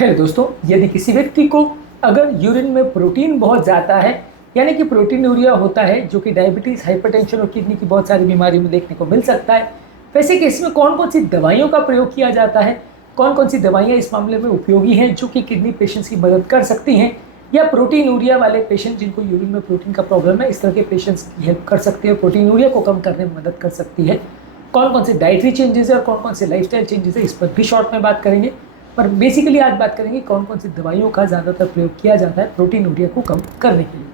है दोस्तों, यदि किसी व्यक्ति को अगर यूरिन में प्रोटीन बहुत ज़्यादा है, यानी कि प्रोटीनूरिया होता है, जो कि डायबिटीज़, हाइपरटेंशन और किडनी की बहुत सारी बीमारियों में देखने को मिल सकता है। वैसे केस में कौन कौन सी दवाइयों का प्रयोग किया जाता है, कौन कौन सी दवाइयाँ इस मामले में उपयोगी हैं जो कि किडनी पेशेंट्स की मदद कर सकती हैं, या प्रोटीनूरिया वाले पेशेंट जिनको यूरिन में प्रोटीन का प्रॉब्लम है, इस तरह के पेशेंट्स की हेल्प कर सकती है, प्रोटीनूरिया को कम करने में मदद कर सकती है। कौन कौन से डाइटरी चेंजेस है और कौन कौन से लाइफस्टाइल चेंजेस है, इस पर भी शॉर्ट में बात करेंगे। पर बेसिकली आज बात करेंगे कौन कौन सी दवाइयों का ज़्यादातर प्रयोग किया जाता है प्रोटीनूरिया को कम करने के लिए।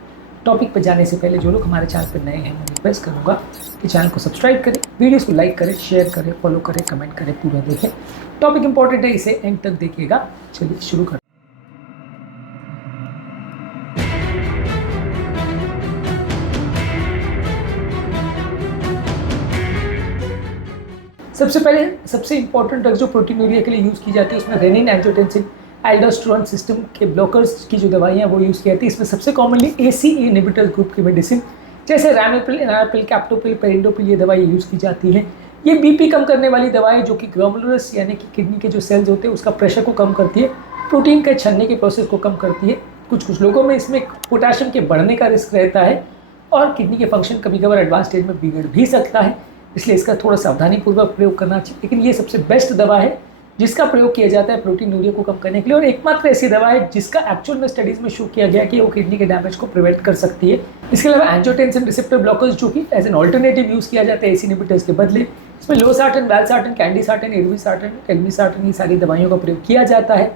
टॉपिक पर जाने से पहले जो लोग हमारे चैनल पर नए हैं, मैं रिक्वेस्ट करूँगा कि चैनल को सब्सक्राइब करें, वीडियोस को लाइक करें, शेयर करें, फॉलो करें, कमेंट करें, पूरा देखें। टॉपिक इंपॉर्टेंट है, इसे एंड तक देखिएगा। चलिए शुरू करें। सबसे पहले सबसे इंपॉर्टेंट ड्रग्स जो प्रोटीनूरिया के लिए यूज़ की जाती है उसमें रेनिन, एंजियोटेंसिन, एल्डोस्टेरोन सिस्टम के ब्लॉकर्स की जो दवाइयाँ वो यूज़ की जाती है। इसमें सबसे कॉमनली ACE इनहिबिटर ग्रुप की मेडिसिन जैसे रैमोपिल, एनारपिल, कैप्टोपिल, पेरिंडोपिल ये दवाई यूज़ की जाती हैं। ये BP कम करने वाली दवाई जो कि ग्लोमेरुलस यानी कि किडनी के जो सेल्स होते हैं उसका प्रेशर को कम करती है, प्रोटीन के छनने के प्रोसेस को कम करती है। कुछ लोगों में इसमें पोटाशियम के बढ़ने का रिस्क रहता है और किडनी के फंक्शन कभी कभार एडवांस स्टेज में बिगड़ भी सकता है, इसलिए इसका थोड़ा सावधानीपूर्वक प्रयोग करना चाहिए। लेकिन ये सबसे बेस्ट दवा है जिसका प्रयोग किया जाता है प्रोटीनूरिया को कम करने के लिए, और एकमात्र ऐसी दवा है जिसका एक्चुअल में स्टडीज़ में शो किया गया कि वो किडनी के डैमेज को प्रिवेंट कर सकती है। इसके अलावा एंजियोटेंसिन रिसेप्टर ब्लॉकर्स जो कि एज एन ऑल्टरनेटिव यूज़ किया जाता है ACE इनहिबिटर्स के बदले, इसमें लोसार्टन, वैल्सार्टन, कैंडिसार्टन, एडवीसार्टन, टेल्मिसार्टन ये सारी दवाइयों का प्रयोग किया जाता है।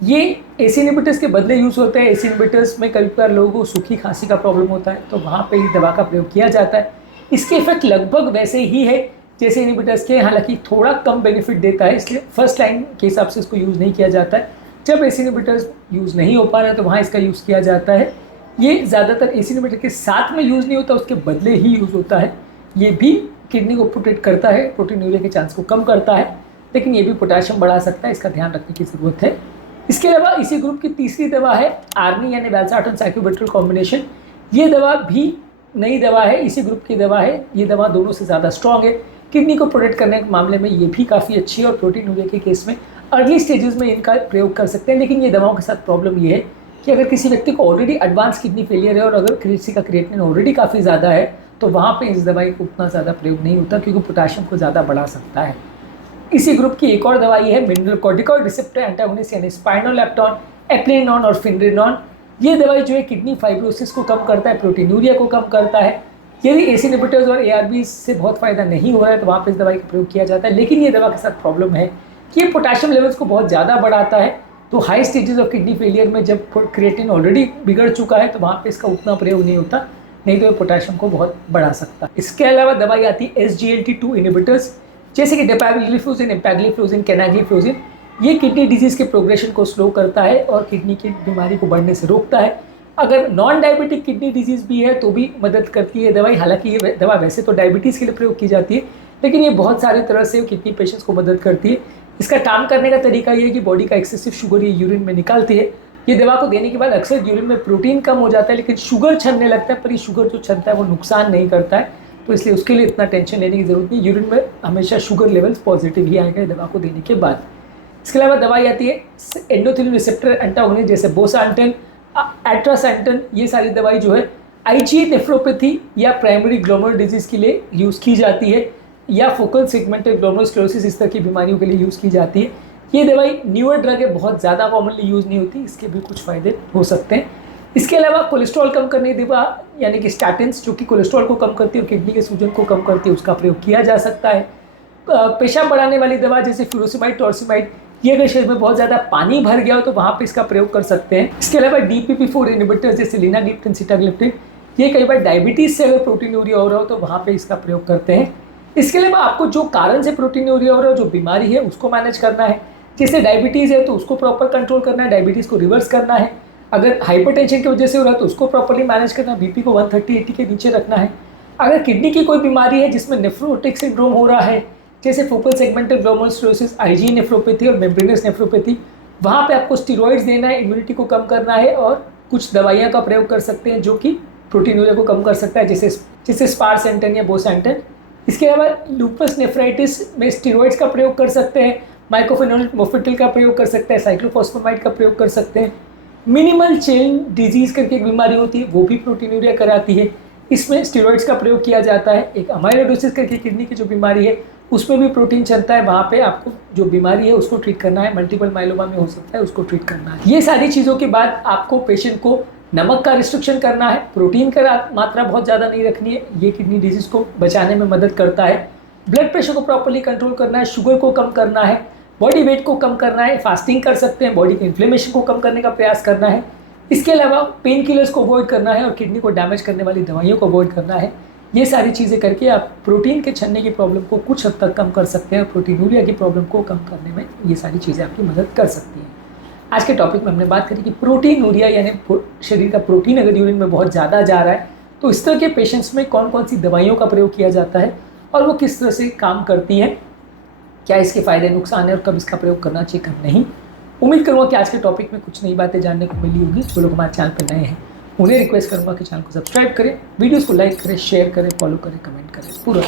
ये ACE इनहिबिटर्स के बदले यूज़ होते हैं। ACE इनहिबिटर्स में कई बार लोगों को सूखी खांसी का प्रॉब्लम होता है, तो वहाँ पर इस दवा का प्रयोग किया जाता है। इसके इफेक्ट लगभग वैसे ही है जैसे इनहिबिटर्स के, हालांकि थोड़ा कम बेनिफिट देता है, इसलिए फर्स्ट लाइन के हिसाब से इसको यूज़ नहीं किया जाता है। जब ACE इनहिबिटर्स यूज़ नहीं हो पा रहा है तो वहाँ इसका यूज़ किया जाता है। ये ज़्यादातर ACE इनहिबिटर के साथ में यूज़ नहीं होता, उसके बदले ही यूज़ होता है। ये भी किडनी को प्रोटेक्ट करता है, प्रोटीनूरिया के चांस को कम करता है, लेकिन ये भी पोटाशियम बढ़ा सकता है, इसका ध्यान रखने की ज़रूरत है। इसके अलावा इसी ग्रुप की तीसरी दवा है आर्नी यानी वैल्सार्टन साइक्लोबिट्रिल कॉम्बिनेशन। ये दवा भी नई दवा है, इसी ग्रुप की दवा है। ये दवा दोनों से ज़्यादा स्ट्रॉन्ग है, किडनी को प्रोटेक्ट करने के मामले में ये भी काफ़ी अच्छी है और प्रोटीनूरिया के केस में अर्ली स्टेजेस में इनका प्रयोग कर सकते हैं। लेकिन ये दवाओं के साथ प्रॉब्लम ये है कि अगर किसी व्यक्ति को ऑलरेडी एडवांस किडनी फेलियर है और अगर किसी का क्रिएटिनिन ऑलरेडी काफ़ी ज़्यादा है तो वहाँ पे इस दवाई को उतना ज़्यादा प्रयोग नहीं होता, क्योंकि पोटाशियम को ज़्यादा बढ़ा सकता है। इसी ग्रुप की एक और दवाई है मिनरलोकॉर्टिकॉइड रिसेप्टर एंटागोनिस्ट यानी स्पाइनोलेप्टोन, एप्लेनॉन और फिनरेनॉन। ये दवाई जो है किडनी फाइब्रोसिस को कम करता है, प्रोटीनूरिया को कम करता है। यदि ACE इनहिबिटर्स और ARBs से बहुत फ़ायदा नहीं हो रहा है तो वहाँ पर इस दवाई का प्रयोग किया जाता है। लेकिन ये दवा के साथ प्रॉब्लम है कि ये पोटाशियम लेवल्स को बहुत ज़्यादा बढ़ाता है, तो high stages of kidney failure में जब क्रिएटिनिन ऑलरेडी बिगड़ चुका है तो वहाँ पे इसका उतना प्रयोग नहीं होता, नहीं तो ये पोटाशियम को बहुत बढ़ा सकता है। इसके अलावा दवाई आती है SGLT2 इनहिबिटर्स जैसे कि डेपाग्लिफ्लोजिन, एम्पैग्लिफ्लोजिन, कैनाग्लिफ्लोजिन। ये किडनी डिजीज़ के प्रोग्रेशन को स्लो करता है और किडनी की बीमारी को बढ़ने से रोकता है। अगर नॉन डायबिटिक किडनी डिजीज़ भी है तो भी मदद करती है दवाई। हालांकि ये दवा वैसे तो डायबिटीज़ के लिए प्रयोग की जाती है, लेकिन ये बहुत सारी तरह से किडनी पेशेंट्स को मदद करती है। इसका काम करने का तरीका ये है कि बॉडी का एक्सेसिव शुगर ये यूरिन में निकालती है। ये दवा को देने के बाद अक्सर यूरिन में प्रोटीन कम हो जाता है, लेकिन शुगर छनने लगता है, पर ये शुगर जो छनता है वो नुकसान नहीं करता है, तो इसलिए उसके लिए इतना टेंशन लेने की ज़रूरत नहीं। यूरिन में हमेशा शुगर लेवल्स पॉजिटिव ही आएगा दवा को देने के बाद। इसके अलावा दवाई आती है एंडोथेलिन रिसेप्टर एंटागोनिस्ट जैसे बोसांटन, एट्रासेंटन। ये सारी दवाई जो है IgA नेफ्रोपैथी या प्राइमरी ग्लोमेरुलर डिजीज़ के लिए यूज़ की जाती है, या फोकल सेगमेंटल ग्लोमेरुलोस्क्लेरोसिस इस तरह की बीमारियों के लिए यूज़ की जाती है। ये दवाई न्यूअर ड्रग है, बहुत ज़्यादा कॉमनली यूज़ नहीं होती, इसके भी कुछ फ़ायदे हो सकते हैं। इसके अलावा कोलेस्ट्रॉल कम करने की दवा यानी कि स्टैटिन्स जो कि कोलेस्ट्रॉल को कम करती है और किडनी के सूजन को कम करती है, उसका प्रयोग किया जा सकता है। पेशाब बढ़ाने वाली दवा जैसे फ्यूरोसिमाइड, टॉर्सिमाइड, ये अगर शरीर में बहुत ज़्यादा पानी भर गया हो तो वहाँ पे इसका प्रयोग कर सकते हैं। इसके अलावा DPP-4 इनहिबिटर्स जैसे लिनाग्लिप्टिन, सिटाग्लिप्टिन, ये कई बार डायबिटीज़ से अगर प्रोटीनूरिया हो रहा हो तो वहाँ पे इसका प्रयोग करते हैं। इसके अलावा आपको जो कारण से प्रोटीनूरिया हो रहा है, जो बीमारी है उसको मैनेज करना है। जैसे डायबिटीज़ है तो उसको प्रॉपर कंट्रोल करना है, डायबिटीज़ को रिवर्स करना है। अगर हाइपरटेंशन की वजह से हो रहा है तो उसको प्रॉपर्ली मैनेज करना है, BP को 130/80 के नीचे रखना है। अगर किडनी की कोई बीमारी है जिसमें नेफ्रोटिक सिंड्रोम हो रहा है जैसे फोकल सेगमेंटल ग्लोमेरुलोस्क्लेरोसिस, IgA नेफ्रोपैथी और मेम्ब्रेनस नेफ्रोपैथी, वहाँ पे आपको स्टेरॉइड्स देना है, इम्यूनिटी को कम करना है और कुछ दवाइयाँ का प्रयोग कर सकते हैं जो कि प्रोटीनूरिया को कम कर सकता है, जैसे स्पारसेंटन या बोसेंटन। इसके अलावा लूपस नेफ्राइटिस में स्टेरॉइड्स का प्रयोग कर सकते हैं, माइक्रोफिनोल मोफेटिल का प्रयोग कर सकते हैं, साइक्लोफॉस्फेमाइड का प्रयोग कर सकते हैं। मिनिमल चेन डिजीज करके एक बीमारी होती है, वो भी प्रोटीनूरिया कराती है। इसमें स्टेरॉइड्स का प्रयोग किया जाता है। एक अमाइलोइडोसिस करके किडनी की जो बीमारी है उसमें भी प्रोटीन चलता है, वहाँ पे आपको जो बीमारी है उसको ट्रीट करना है। मल्टीपल माइलोमा में हो सकता है, उसको ट्रीट करना है। ये सारी चीज़ों के बाद आपको पेशेंट को नमक का रिस्ट्रिक्शन करना है, प्रोटीन का मात्रा बहुत ज़्यादा नहीं रखनी है, ये किडनी डिजीज़ को बचाने में मदद करता है। ब्लड प्रेशर को प्रॉपर्ली कंट्रोल करना है, शुगर को कम करना है, बॉडी वेट को कम करना है, फास्टिंग कर सकते हैं, बॉडी के इन्फ्लेमेशन को कम करने का प्रयास करना है। इसके अलावा पेन किलर्स को अवॉइड करना है और किडनी को डैमेज करने वाली दवाइयों को अवॉइड करना है। ये सारी चीज़ें करके आप प्रोटीन के छन्ने की प्रॉब्लम को कुछ हद तक कम कर सकते हैं और प्रोटीनूरिया की प्रॉब्लम को कम करने में ये सारी चीज़ें आपकी मदद कर सकती हैं। आज के टॉपिक में हमने बात करी कि प्रोटीनूरिया यानी शरीर का प्रोटीन अगर यूरिन में बहुत ज़्यादा जा रहा है तो इस तरह के पेशेंट्स में कौन कौन सी दवाइयों का प्रयोग किया जाता है और वो किस तरह से काम करती हैं, क्या इसके फ़ायदे नुकसान है और कब इसका प्रयोग करना चाहिए कब नहीं। उम्मीद करूँगा कि आज के टॉपिक में कुछ नई बातें जानने को मिली होगी। जो लोग हमारे चैनल पर नए हैं उन्हें रिक्वेस्ट करूँगा कि चैनल को सब्सक्राइब करें, वीडियोज़ को लाइक करें, शेयर करें, फॉलो करें, कमेंट करें पूरा।